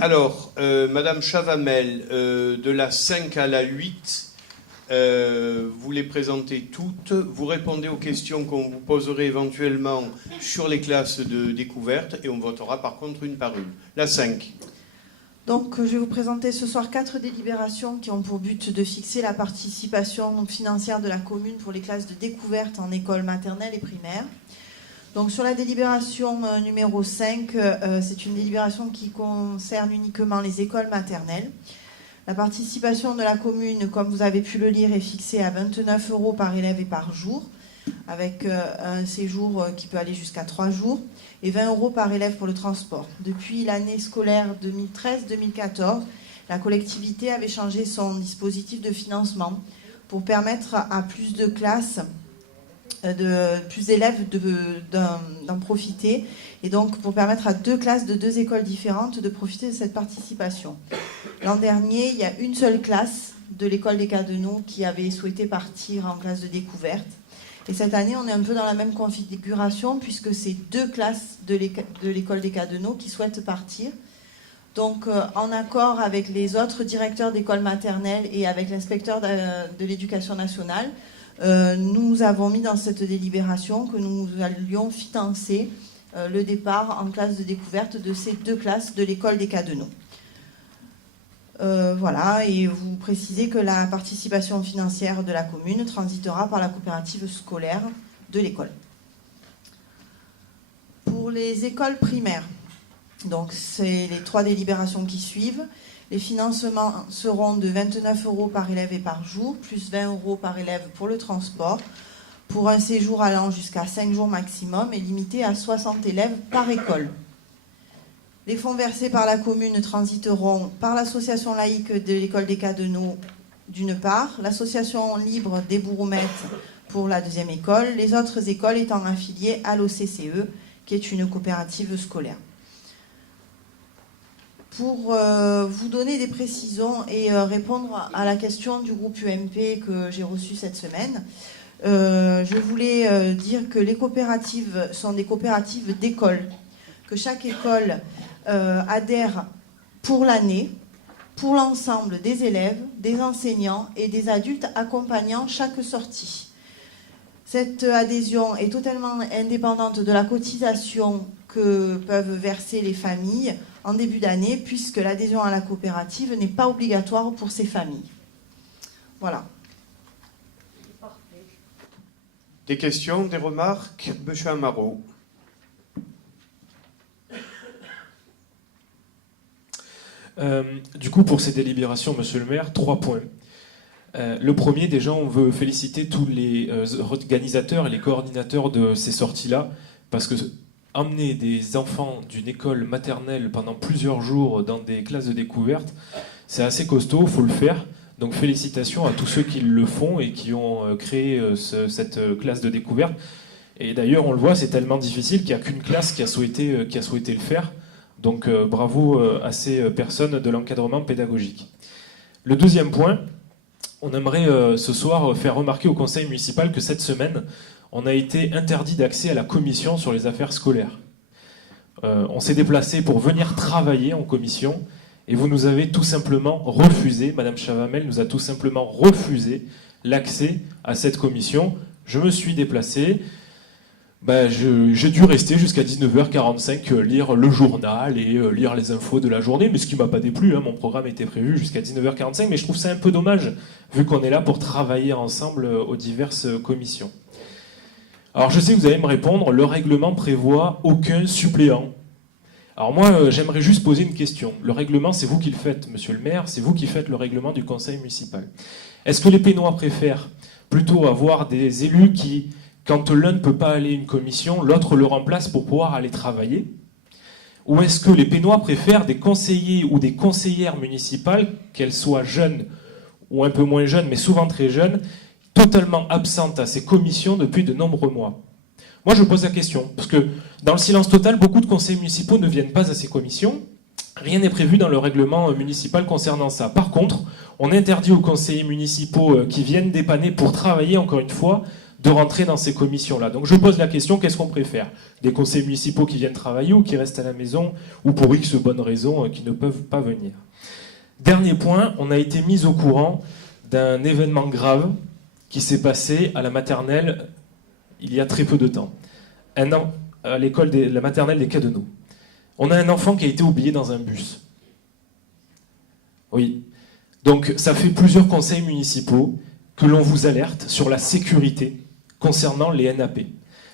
Madame Chavamel, de la 5 à la 8, vous les présentez toutes. Vous répondez aux questions qu'on vous poserait éventuellement sur les classes de découverte et on votera par contre une par une. La 5. Donc, je vais vous présenter ce soir 4 délibérations qui ont pour but de fixer la participation financière de la commune pour les classes de découverte en école maternelle et primaire. Donc, sur la délibération numéro 5, c'est une délibération qui concerne uniquement les écoles maternelles. La participation de la commune, comme vous avez pu le lire, est fixée à 29 € par élève et par jour, avec un séjour qui peut aller jusqu'à 3 jours, et 20 € par élève pour le transport. Depuis l'année scolaire 2013-2014, la collectivité avait changé son dispositif de financement pour permettre à plus de classes, plus d'élèves d'en profiter, et donc pour permettre à 2 classes de 2 écoles différentes de profiter de cette participation. L'an dernier, il y a une seule classe de l'école des Cadeneaux qui avait souhaité partir en classe de découverte. Et cette année, on est un peu dans la même configuration puisque c'est 2 classes de l'école des Cadeneaux qui souhaitent partir. Donc, en accord avec les autres directeurs d'école maternelle et avec l'inspecteur de l'éducation nationale, nous avons mis dans cette délibération que nous allions financer le départ en classe de découverte de ces 2 classes de l'école des Cadeneaux. Voilà, et vous précisez que la participation financière de la commune transitera par la coopérative scolaire de l'école. Pour les écoles primaires, donc c'est les 3 délibérations qui suivent. Les financements seront de 29 € par élève et par jour, plus 20 € par élève pour le transport, pour un séjour allant jusqu'à 5 jours maximum et limité à 60 élèves par école. Les fonds versés par la commune transiteront par l'association laïque de l'école des Cadeneaux d'une part, l'association libre des Bourroumettes pour la 2e école, les autres écoles étant affiliées à l'OCCE, qui est une coopérative scolaire. Pour vous donner des précisions et répondre à la question du groupe UMP que j'ai reçu cette semaine, je voulais dire que les coopératives sont des coopératives d'école, que chaque école adhère pour l'année, pour l'ensemble des élèves, des enseignants et des adultes accompagnant chaque sortie. Cette adhésion est totalement indépendante de la cotisation que peuvent verser les familles en début d'année, puisque l'adhésion à la coopérative n'est pas obligatoire pour ces familles. Voilà. Des questions, des remarques? Monsieur Amaro. Du coup, pour ces délibérations, monsieur le maire, 3 points. Le premier, déjà, on veut féliciter tous les organisateurs et les coordinateurs de ces sorties-là, parce que emmener des enfants d'une école maternelle pendant plusieurs jours dans des classes de découverte, c'est assez costaud, il faut le faire. Donc félicitations à tous ceux qui le font et qui ont créé cette classe de découverte. Et d'ailleurs, on le voit, c'est tellement difficile qu'il n'y a qu'une classe qui a souhaité le faire. Donc bravo à ces personnes de l'encadrement pédagogique. Le deuxième point, on aimerait ce soir faire remarquer au conseil municipal que cette semaine, on a été interdit d'accès à la commission sur les affaires scolaires. On s'est déplacé pour venir travailler en commission et vous nous avez tout simplement refusé, Madame Chavamel nous a tout simplement refusé l'accès à cette commission. Je me suis déplacé. J'ai dû rester jusqu'à 19h45 lire le journal et lire les infos de la journée, mais ce qui m'a pas déplu, mon programme était prévu jusqu'à 19h45, mais je trouve ça un peu dommage, vu qu'on est là pour travailler ensemble aux diverses commissions. Alors je sais que vous allez me répondre, le règlement prévoit aucun suppléant. Alors moi, j'aimerais juste poser une question. Le règlement, c'est vous qui le faites, monsieur le maire, c'est vous qui faites le règlement du conseil municipal. Est-ce que les Pénois préfèrent plutôt avoir des élus qui... Quand l'un ne peut pas aller à une commission, l'autre le remplace pour pouvoir aller travailler? Ou est-ce que les Pénois préfèrent des conseillers ou des conseillères municipales, qu'elles soient jeunes ou un peu moins jeunes, mais souvent très jeunes, totalement absentes à ces commissions depuis de nombreux mois? Moi, je pose la question, parce que dans le silence total, beaucoup de conseillers municipaux ne viennent pas à ces commissions. Rien n'est prévu dans le règlement municipal concernant ça. Par contre, on interdit aux conseillers municipaux qui viennent dépanner pour travailler, encore une fois, de rentrer dans ces commissions-là. Donc je pose la question, qu'est-ce qu'on préfère? Des conseils municipaux qui viennent travailler ou qui restent à la maison, ou pour X bonnes raisons qui ne peuvent pas venir? Dernier point, on a été mis au courant d'un événement grave qui s'est passé à la maternelle il y a très peu de temps. Un an, à l'école de la maternelle des Cadeneaux. On a un enfant qui a été oublié dans un bus. Oui. Donc ça fait plusieurs conseils municipaux que l'on vous alerte sur la sécurité concernant les NAP.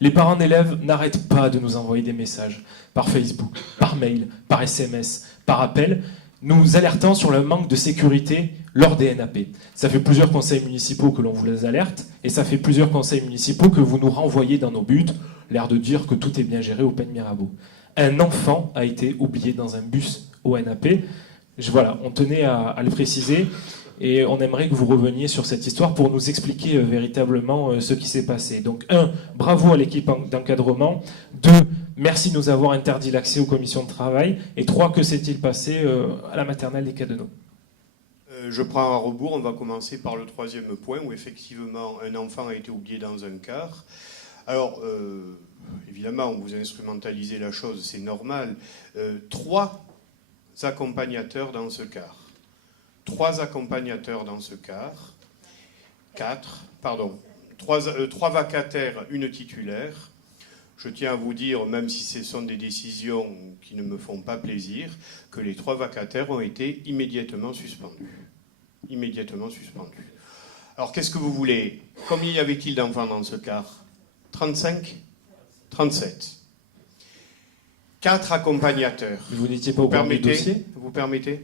Les parents d'élèves n'arrêtent pas de nous envoyer des messages par Facebook, par mail, par SMS, par appel, nous alertant sur le manque de sécurité lors des NAP. Ça fait plusieurs conseils municipaux que l'on vous les alerte, et ça fait plusieurs conseils municipaux que vous nous renvoyez dans nos buts, l'air de dire que tout est bien géré au Pen Mirabeau. Un enfant a été oublié dans un bus au NAP. Voilà, on tenait à le préciser, et on aimerait que vous reveniez sur cette histoire pour nous expliquer véritablement ce qui s'est passé. Donc, 1, bravo à l'équipe d'encadrement. 2, merci de nous avoir interdit l'accès aux commissions de travail. Et 3, que s'est-il passé à la maternelle des Cadeneaux? Je prends à rebours, on va commencer par le 3e point, où effectivement un enfant a été oublié dans un car. Alors, évidemment, vous instrumentalisez la chose, c'est normal. 3 accompagnateurs dans ce car. 3 accompagnateurs dans ce car. 3 vacataires, une titulaire. Je tiens à vous dire, même si ce sont des décisions qui ne me font pas plaisir, que les 3 vacataires ont été immédiatement suspendus. Immédiatement suspendus. Alors, qu'est-ce que vous voulez? Combien y avait-il d'enfants dans ce car? 35? 37. 4 accompagnateurs. Vous n'étiez pas au courant du dossier? Vous permettez?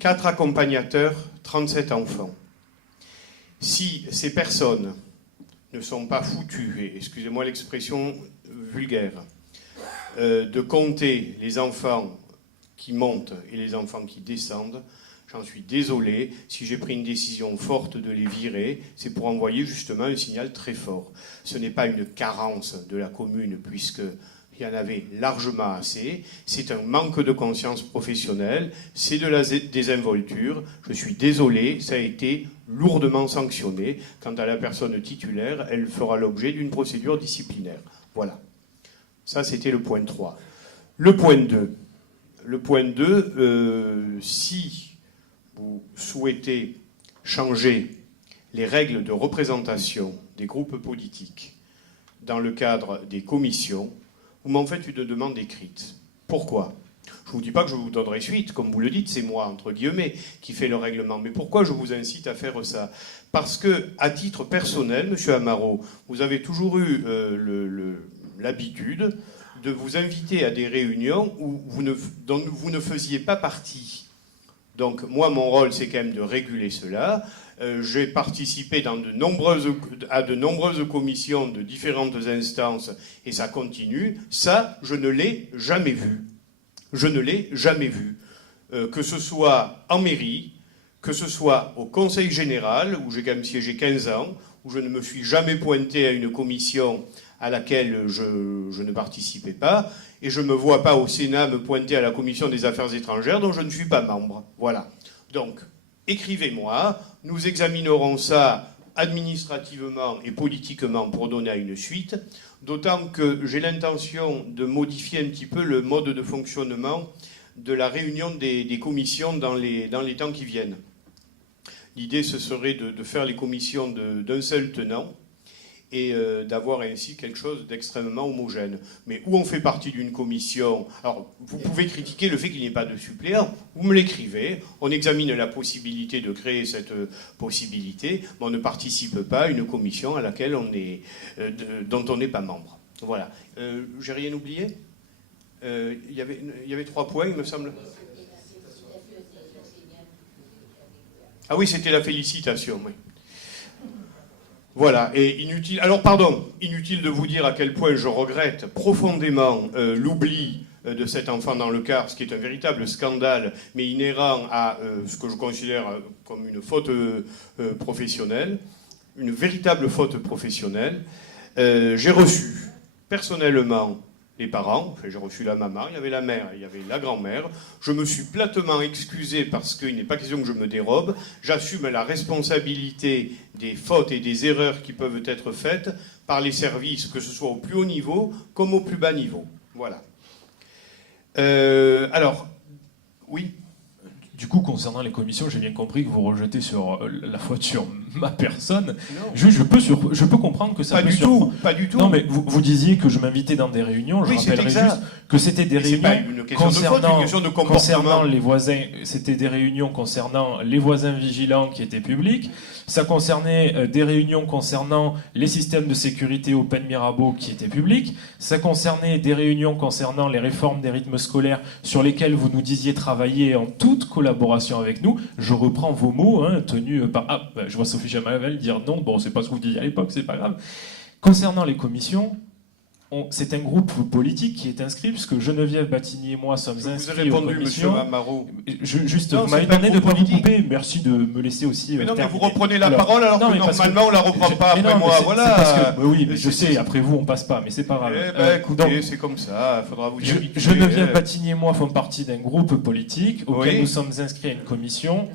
4 accompagnateurs, 37 enfants. Si ces personnes ne sont pas foutues, et excusez-moi l'expression vulgaire, de compter les enfants qui montent et les enfants qui descendent, j'en suis désolé. Si j'ai pris une décision forte de les virer, c'est pour envoyer justement un signal très fort. Ce n'est pas une carence de la commune, puisqu'il y en avait largement assez. C'est un manque de conscience professionnelle, c'est de la désinvolture. Je suis désolé, ça a été lourdement sanctionné. Quant à la personne titulaire, elle fera l'objet d'une procédure disciplinaire. Voilà. Ça, c'était le point 3. Le point 2. Le point 2, si vous souhaitez changer les règles de représentation des groupes politiques dans le cadre des commissions, vous m'en faites une demande écrite. Pourquoi? Je ne vous dis pas que je vous donnerai suite, comme vous le dites, c'est moi, entre guillemets, qui fais le règlement. Mais pourquoi je vous incite à faire ça? Parce que, à titre personnel, M. Amaro, vous avez toujours eu l'habitude de vous inviter à des réunions dont vous ne faisiez pas partie. Donc, moi, mon rôle, c'est quand même de réguler cela. J'ai participé à de nombreuses commissions de différentes instances, et ça continue. Ça, je ne l'ai jamais vu. Je ne l'ai jamais vu. Que ce soit en mairie, que ce soit au Conseil général, où j'ai quand même siégé 15 ans, où je ne me suis jamais pointé à une commission à laquelle je ne participais pas, et je ne me vois pas au Sénat me pointer à la Commission des Affaires étrangères, dont je ne suis pas membre. Voilà. Donc, écrivez-moi, nous examinerons ça administrativement et politiquement pour donner à une suite, d'autant que j'ai l'intention de modifier un petit peu le mode de fonctionnement de la réunion des commissions dans les temps qui viennent. L'idée, ce serait de faire les commissions d'un seul tenant, et d'avoir ainsi quelque chose d'extrêmement homogène. Mais où on fait partie d'une commission... Alors, vous pouvez critiquer le fait qu'il n'y ait pas de suppléant, vous me l'écrivez, on examine la possibilité de créer cette possibilité, mais on ne participe pas à une commission à laquelle dont on n'est pas membre. Voilà. J'ai rien oublié? Il y avait 3 points, il me semble. Ah oui, c'était la félicitation, oui. Voilà, et inutile... Alors, pardon, inutile de vous dire à quel point je regrette profondément l'oubli de cet enfant dans le car, ce qui est un véritable scandale, mais inhérent à ce que je considère comme une faute professionnelle, une véritable faute professionnelle. J'ai reçu, personnellement, les parents, enfin, j'ai reçu la maman, il y avait la mère, il y avait la grand-mère. Je me suis platement excusé parce qu'il n'est pas question que je me dérobe. J'assume la responsabilité des fautes et des erreurs qui peuvent être faites par les services, que ce soit au plus haut niveau comme au plus bas niveau. Voilà. Alors, oui. Du coup, concernant les commissions, j'ai bien compris que vous rejetez sur la faute sur ma personne. Non. Je peux comprendre que ça Pas peut du tout, pas du tout. Non, mais vous disiez que je m'invitais dans des réunions. Je Oui, c'est rappellerai exact. juste que c'était des Mais c'est pas réunions une question de faute, c'est une question de comportement. concernant les voisins. C'était des réunions concernant les voisins vigilants qui étaient publics. Ça concernait des réunions concernant les systèmes de sécurité Open Mirabeau qui étaient publics. Ça concernait des réunions concernant les réformes des rythmes scolaires sur lesquelles vous nous disiez travailler en toute collaboration avec nous. Je reprends vos mots, tenus par... Ah, je vois Sophie Jamavel dire non, bon, c'est pas ce que vous disiez à l'époque, c'est pas grave. Concernant les commissions, c'est un groupe politique qui est inscrit, puisque Geneviève Battigny et moi sommes Je vous ai inscrits répondu, aux commissions. monsieur Marot. Juste, Non, vous m'avez c'est pas demandé un de ne groupe pas vous politique. couper. Merci de me laisser aussi. Mais non, mais vous terminer. reprenez la parole alors non, que mais parce normalement on la reprend pas mais après non, moi. mais Voilà. c'est parce que, oui, mais je C'est- sais, après vous on passe pas, mais c'est pas grave. Eh ben, écoutez, donc, c'est comme ça, il faudra vous dire. Geneviève Battigny et moi font partie d'un groupe politique auquel Oui. nous sommes inscrits à une commission.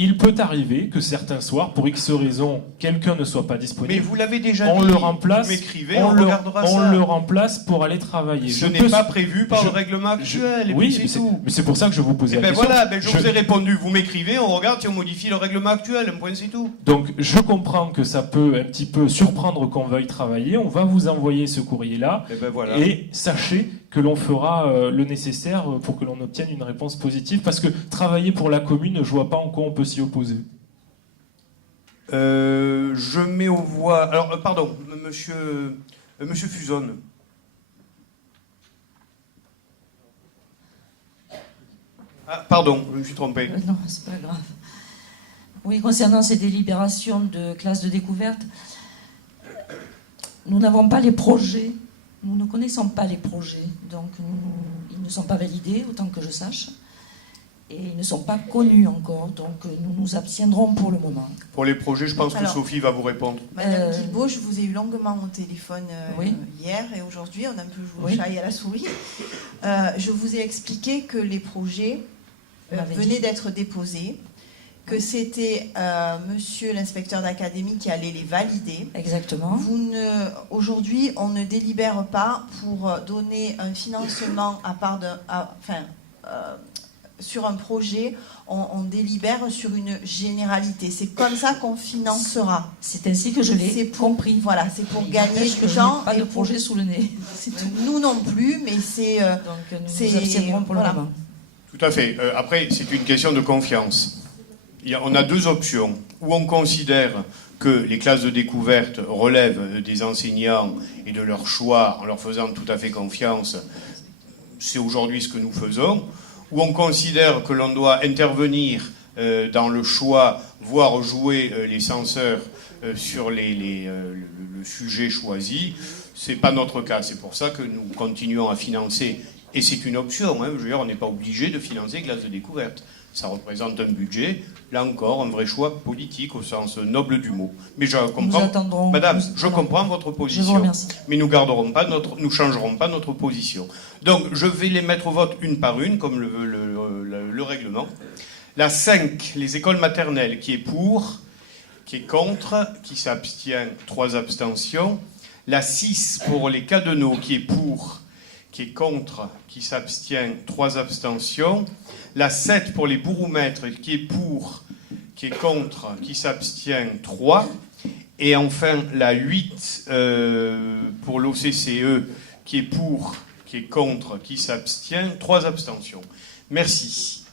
Il peut arriver que certains soirs, pour X raisons, quelqu'un ne soit pas Mais disponible. vous l'avez déjà On dit. le remplace. Vous m'écrivez, on regardera on ça. le remplace pour aller travailler. Ce Je n'est peux- pas prévu par je- le règlement actuel. Et oui, puis c'est tout. mais c'est pour ça que je vous posais Eh la ben question. voilà, ben je vous ai répondu. Vous m'écrivez, on regarde si on modifie le règlement actuel. Un point, c'est tout. Donc je comprends que ça peut un petit peu surprendre qu'on veuille travailler. On va vous envoyer ce courrier-là. Eh ben voilà. Et sachez que l'on fera le nécessaire pour que l'on obtienne une réponse positive. Parce que travailler pour la commune, je vois pas en quoi on peut s'y opposer. Je mets aux voix. Alors, pardon, monsieur Fusonne. Ah, pardon, je me suis trompé. Non, c'est pas grave. Oui, concernant ces délibérations de classe de découverte, nous n'avons pas les projets, nous ne connaissons pas les projets, donc ils ne sont pas validés, autant que je sache, et ils ne sont pas connus encore, donc nous nous abstiendrons pour le moment. Pour les projets, je pense Alors, que Sophie va vous répondre. Madame Guilbault, je vous ai eu longuement au téléphone Oui. hier et aujourd'hui, on a un peu joué Oui. au chat et à la souris. Je vous ai expliqué que les projets Vous m'avez venaient dit. d'être déposés, que c'était monsieur l'inspecteur d'académie qui allait les valider. Exactement. Aujourd'hui, on ne délibère pas pour donner un financement à part sur un projet, on délibère sur une généralité. C'est comme ça qu'on financera. C'est ainsi que je l'ai C'est pour- compris. Voilà, c'est pour Il gagner n'empêche du que je temps. n'ai pas et de pour- projet sous le nez. C'est tout. Nous non plus, mais c'est... Donc nous c'est- nous abstiendrons pour voilà. le moment. Tout à fait. Après, c'est une question de confiance. On a deux options. Ou on considère que les classes de découverte relèvent des enseignants et de leur choix en leur faisant tout à fait confiance. C'est aujourd'hui ce que nous faisons. Ou on considère que l'on doit intervenir dans le choix, voire jouer les censeurs sur le sujet choisi. C'est pas notre cas. C'est pour ça que nous continuons à financer. Et c'est une option. Je veux dire, on n'est pas obligé de financer les classes de découverte. Ça représente un budget, là encore, un vrai choix politique au sens noble du mot. Mais je Nous comprends, attendrons. Madame, nous- je voilà. comprends votre Je vous position. remercie. Mais nous changerons pas notre position. Donc, je vais les mettre au vote une par une, comme le veut le règlement. La 5, les écoles maternelles, qui est pour, qui est contre, qui s'abstient, 3 abstentions. La 6, pour les cadeneaux, qui est pour, qui est contre, qui s'abstient, 3 abstentions. La 7, pour les bourroumètres, qui est pour, qui est contre, qui s'abstient, 3. Et enfin, la 8 pour l'OCCE, qui est pour, qui est contre, qui s'abstient, 3 abstentions. Merci.